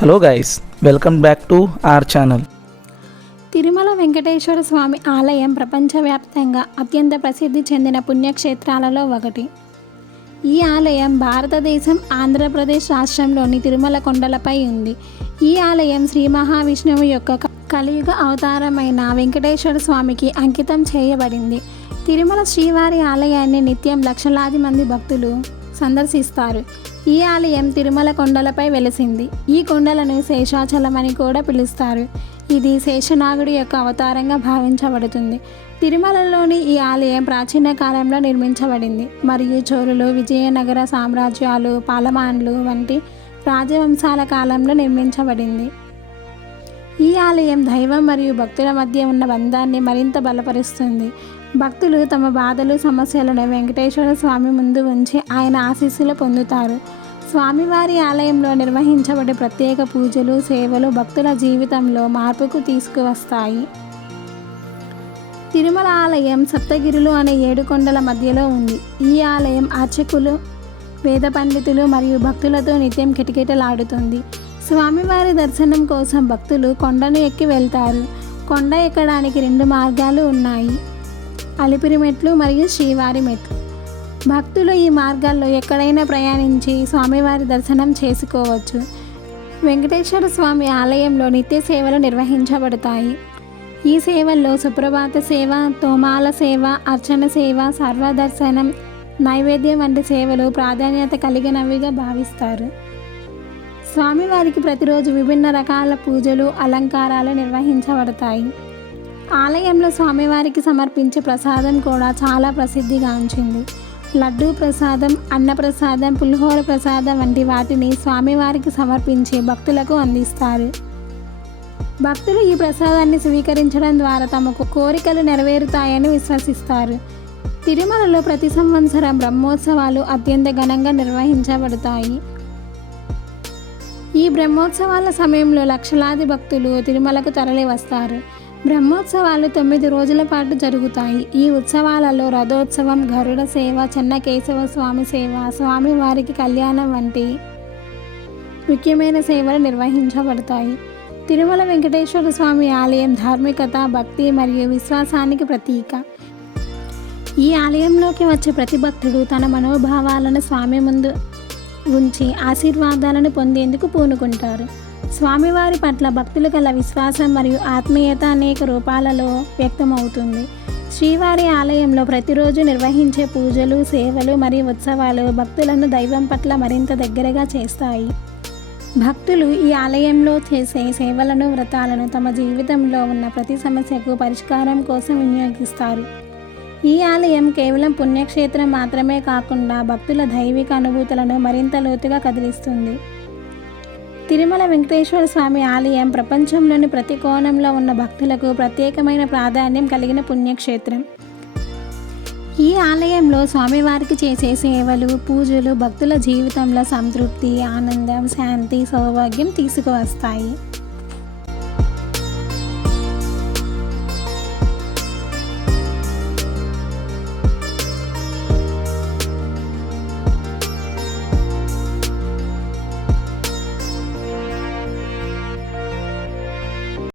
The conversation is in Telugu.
Hello guys, welcome back to our channel. Tirumala Venkateswara Swamy ఆలయం ప్రపంచవ్యాప్తంగా అత్యంత ప్రసిద్ధి చెందిన పుణ్యక్షేత్రాలలో ఒకటి. ఈ ఆలయం భారతదేశం ఆంధ్రప్రదేశ్ రాష్ట్రంలోని తిరుమల కొండలపై ఉంది. ఈ ఆలయం శ్రీ మహావిష్ణువు యొక్క కలియుగ అవతారమైన వెంకటేశ్వర స్వామికి అంకితం చేయబడింది. తిరుమల శ్రీవారి ఆలయాన్ని నిత్యం లక్షలాది మంది భక్తులు సందర్శిస్తారు. ఈ ఆలయం తిరుమల కొండలపై వెలిసింది. ఈ కొండలను శేషాచలం అని కూడా పిలుస్తారు. ఇది శేషనాగుడి యొక్క అవతారంగా భావించబడుతుంది. తిరుమలలోని ఈ ఆలయం ప్రాచీన కాలంలో నిర్మించబడింది మరియు చోళులు, విజయనగర సామ్రాజ్యాలు, పాలమాన్లు వంటి రాజవంశాల కాలంలో నిర్మించబడింది. ఈ ఆలయం దైవం మరియు భక్తుల మధ్య ఉన్న బంధాన్ని మరింత బలపరుస్తుంది. భక్తులు తమ బాధలు, సమస్యలను వెంకటేశ్వర స్వామి ముందు ఉంచి ఆయన ఆశీస్సులు పొందుతారు. స్వామివారి ఆలయంలో నిర్వహించబడే ప్రత్యేక పూజలు, సేవలు భక్తుల జీవితంలో మార్పుకు తీసుకువస్తాయి. తిరుమల ఆలయం సప్తగిరులు అనే 7 కొండల మధ్యలో ఉంది. ఈ ఆలయం అర్చకులు, వేద పండితులు మరియు భక్తులతో నిత్యం కిటకిటలాడుతుంది. స్వామివారి దర్శనం కోసం భక్తులు కొండను ఎక్కి వెళ్తారు. కొండ ఎక్కడానికి 2 మార్గాలు ఉన్నాయి: అలిపిరి మెట్లు మరియు శ్రీవారి మెట్లు. భక్తులు ఈ మార్గాల్లో ఎక్కడైనా ప్రయాణించి స్వామివారి దర్శనం చేసుకోవచ్చు. వెంకటేశ్వర స్వామి ఆలయంలో నిత్య సేవలు నిర్వహించబడతాయి. ఈ సేవల్లో సుప్రభాత సేవ, తోమాల సేవ, అర్చన సేవ, సర్వదర్శనం, నైవేద్యం వంటి సేవలు ప్రాధాన్యత కలిగినవిగా భావిస్తారు. స్వామివారికి ప్రతిరోజు విభిన్న రకాల పూజలు, అలంకారాలు నిర్వహించబడతాయి. ఆలయంలో స్వామివారికి సమర్పించే ప్రసాదం కూడా చాలా ప్రసిద్ధిగాంచింది. లడ్డూ ప్రసాదం, అన్నప్రసాదం, పులిహోర ప్రసాదం వంటి వాటిని స్వామివారికి సమర్పించి భక్తులకు అందిస్తారు. భక్తులు ఈ ప్రసాదాన్ని స్వీకరించడం ద్వారా తమకు కోరికలు నెరవేరుతాయని విశ్వసిస్తారు. తిరుమలలో ప్రతి సంవత్సరం బ్రహ్మోత్సవాలు అత్యంత ఘనంగా నిర్వహించబడతాయి. ఈ బ్రహ్మోత్సవాల సమయంలో లక్షలాది భక్తులు తిరుమలకు తరలి వస్తారు. బ్రహ్మోత్సవాలు 9 రోజుల పాటు జరుగుతాయి. ఈ ఉత్సవాలలో రథోత్సవం, గరుడ సేవ, చెన్నకేశవ స్వామి సేవ, స్వామివారికి కళ్యాణం వంటి ముఖ్యమైన సేవలు నిర్వహించబడతాయి. తిరుమల వెంకటేశ్వర స్వామి ఆలయం ధార్మికత, భక్తి మరియు విశ్వాసానికి ప్రతీక. ఈ ఆలయంలోకి వచ్చే ప్రతి భక్తుడు తన మనోభావాలను స్వామి ముందు ఉంచి ఆశీర్వాదాలను పొందేందుకు పూనుకుంటారు. స్వామివారి పట్ల భక్తులు గల విశ్వాసం మరియు ఆత్మీయత అనేక రూపాలలో వ్యక్తమవుతుంది. శ్రీవారి ఆలయంలో ప్రతిరోజు నిర్వహించే పూజలు, సేవలు మరియు ఉత్సవాలు భక్తులను దైవం పట్ల మరింత దగ్గరగా చేస్తాయి. భక్తులు ఈ ఆలయంలో చేసే సేవలను, వ్రతాలను తమ జీవితంలో ఉన్న ప్రతి సమస్యకు పరిష్కారం కోసం వినియోగిస్తారు. ఈ ఆలయం కేవలం పుణ్యక్షేత్రం మాత్రమే కాకుండా భక్తుల దైవిక అనుభూతులను మరింత లోతుగా కదిలిస్తుంది. తిరుమల వెంకటేశ్వర స్వామి ఆలయం ప్రపంచంలోని ప్రతి కోణంలో ఉన్న భక్తులకు ప్రత్యేకమైన ప్రాధాన్యం కలిగిన పుణ్యక్షేత్రం. ఈ ఆలయంలో స్వామివారికి చేసే సేవలు, పూజలు భక్తుల జీవితంలో సంతృప్తి, ఆనందం, శాంతి, సౌభాగ్యం తీసుకువస్తాయి.